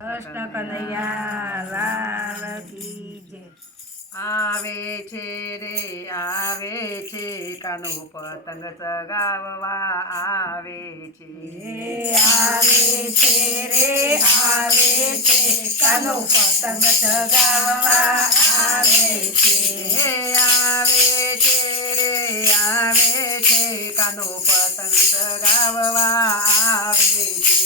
કૃષ્ણ કનૈયા લાલ કી જય। આવે છે રે આવે છે કાનો પતંગ ચગાવવા આવે છે। આવે છે રે આવે છે કાનો પતંગ ચગાવવા આવે છે। આવે છે રે આવે છે કાનો પતંગ ચગાવવા આવે છે।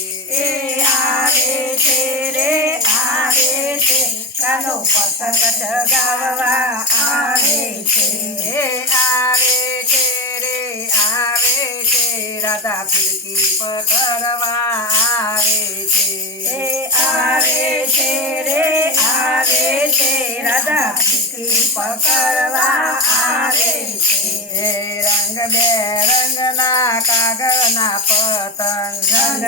આવે છે રે આવે છે કાનો પતંગ ચગાવવા આવે છે। આવે છે રે આવે છે રાધા ફિરકી પકડવા આવે છે। આવે છે રે આવે છે રાધા ફિરકી પકડવા આવે છે। રંગ બેરંગના કાગળના પતંગ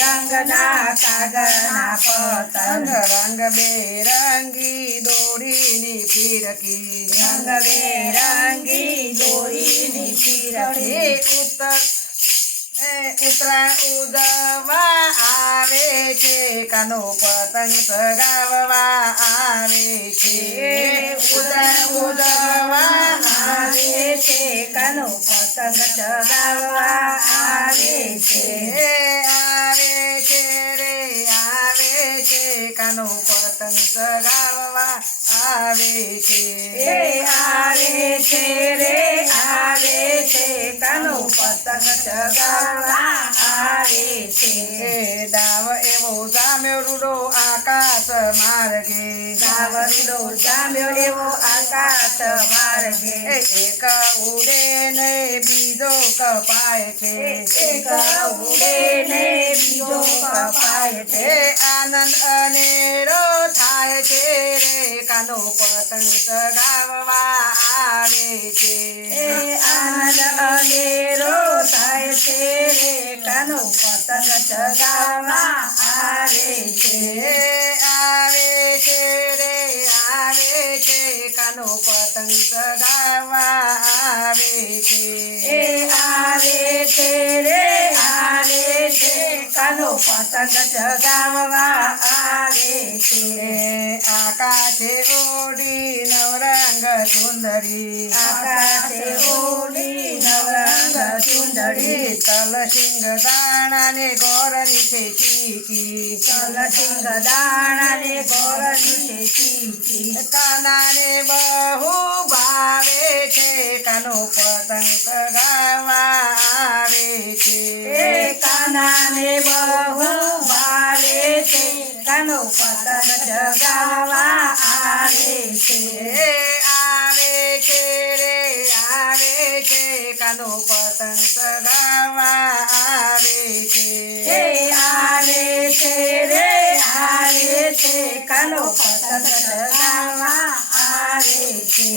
રંગના કાગળના પતંગ રંગ બેરંગી દોરીની ફિરકી રંગબેરંગી દોરીની ફિરકી ઉત્તરાયણ ઉજવવા આવે છે કાનો પતંગ ચગાવવા આવે છે। ઉત્તરાયણ ઉજવવા આવે છે કાનો પતંગ ચગાવવા આવે છે। આવે છે રે આવે છે કાનો પતંગ ચગાવવા આવે છે। આવે છે રે આવે છે કાનો પતંગ ચગાવવા આવે છે। દાવ એવો જામ્યો રૂડો આકાશ માર્ગે દાવડો જામ્યો એવો આકાશ માર્ગે એક ઉડે ને બીજો કપાય છે। એક ઉડે ને બીજો કપાય છે। આનંદ અનેરો થાય છે રે કાનો પતંગ ચગાવવા આવે છે। આનંદ અનેરો થાય છે રે કાનો પતંગ ચગાવવા આવે છે। આવે છે રે આવે છે કાનો પતંગ ચગાવવા આવે છે। આવે છે રે આવે છે કાનો પતંગ ચગાવવા આવે છે। આકાશે ઓડી નવરંગ સુંદરી આકાશે ઓડી નવરંગ સુંદરી તલસિંગ દાણાને ગોરની છે ચીકી તલસિંગ દાણાને ગોરની છે ચીકી કાનાને બહુ ભાવે છે કાનો પતંગ ચગાવવા આવે છે। કાનાને બહુ ભાવે છે કાનો પતંગ ચગાવવા આવે છે। આવે છે રે આવે છે કાનો પતંગ ચગાવવા આવે છે। આવે છે રે આવે છે કાનો પતંગ ચગાવવા આવે છે।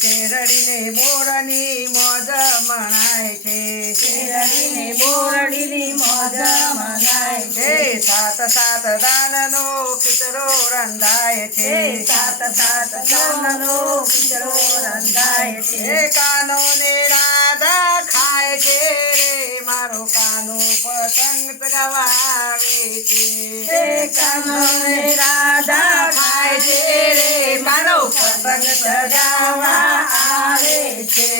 શેરડીને બોરની મોજ મનાય છે। શેરડીને બોરડીની મોજ મનાય છે। સાત સાત દાનનો ખીચડો રંધાય છે। સાત સાત દાનનો ખીચડો રંધાય છે। કાનો ને રાધા ખાય છે રે મારો કાનો પતંગ ચગાવવા આવે છે। કાનો ને રાધા ખાય છે રે મારો પતંગ ચગાવવા આવે છે।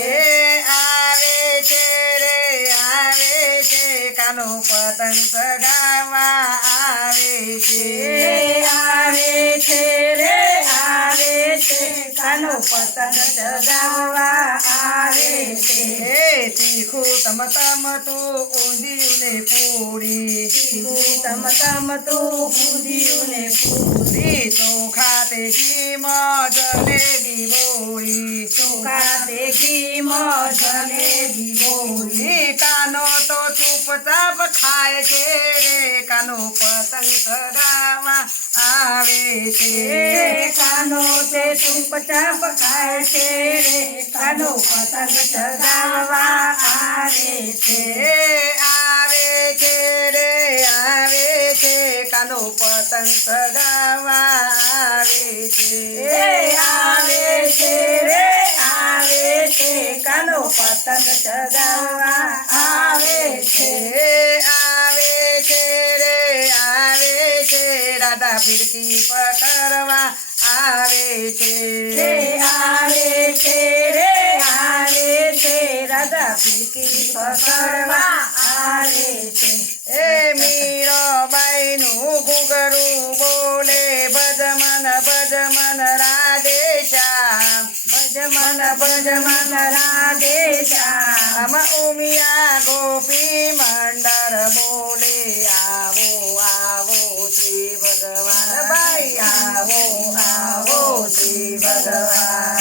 આવે છે રે આવે છે કાનો પતંગ ચગાવવા આવે છે। આવે છે રે આવે છે કાનો પતંગ ચગાવવા આવે છે। તીખું તમ તમ તું ઊંધિયું ને પૂરી તમ તમ તું ઊંધિયું ને પૂરી ચોખા તે ઘીમાં જલેબી બોળી ચોખા તે ઘીમાં જલેબી બોળી કાનો તો ચૂપચાપ ખાય છે રે કાનો પતંગ ચગાવવા આવે છે। કાનો તે ચૂપચાપ ખાય છે રે કાનો પતંગ ચગાવવા આવે છે। આવે છે રે આવે છે કાનો પતંગ ચગાવવા આવે છે। આવે છે રે આવે છે કાનો પતંગ ચગાવવા આવે છે। આવે છે રે આવે છે રાધા ફિરકી પકડવા આવે છે આવે છે રે આવે છે રાધા ફીરકી પકડવા આવે છે એ મીરાબાઈનું ઘૂઘરું બોલે ભજમન ભજમન રાધેશ્યામ ભજમન રાધેશ્યામ ઉમિયા ગોપી મંડળ બોલે આવો આવો શ્રી ભગવાન ભાઈ આવો આવો શ્રી ભગવાન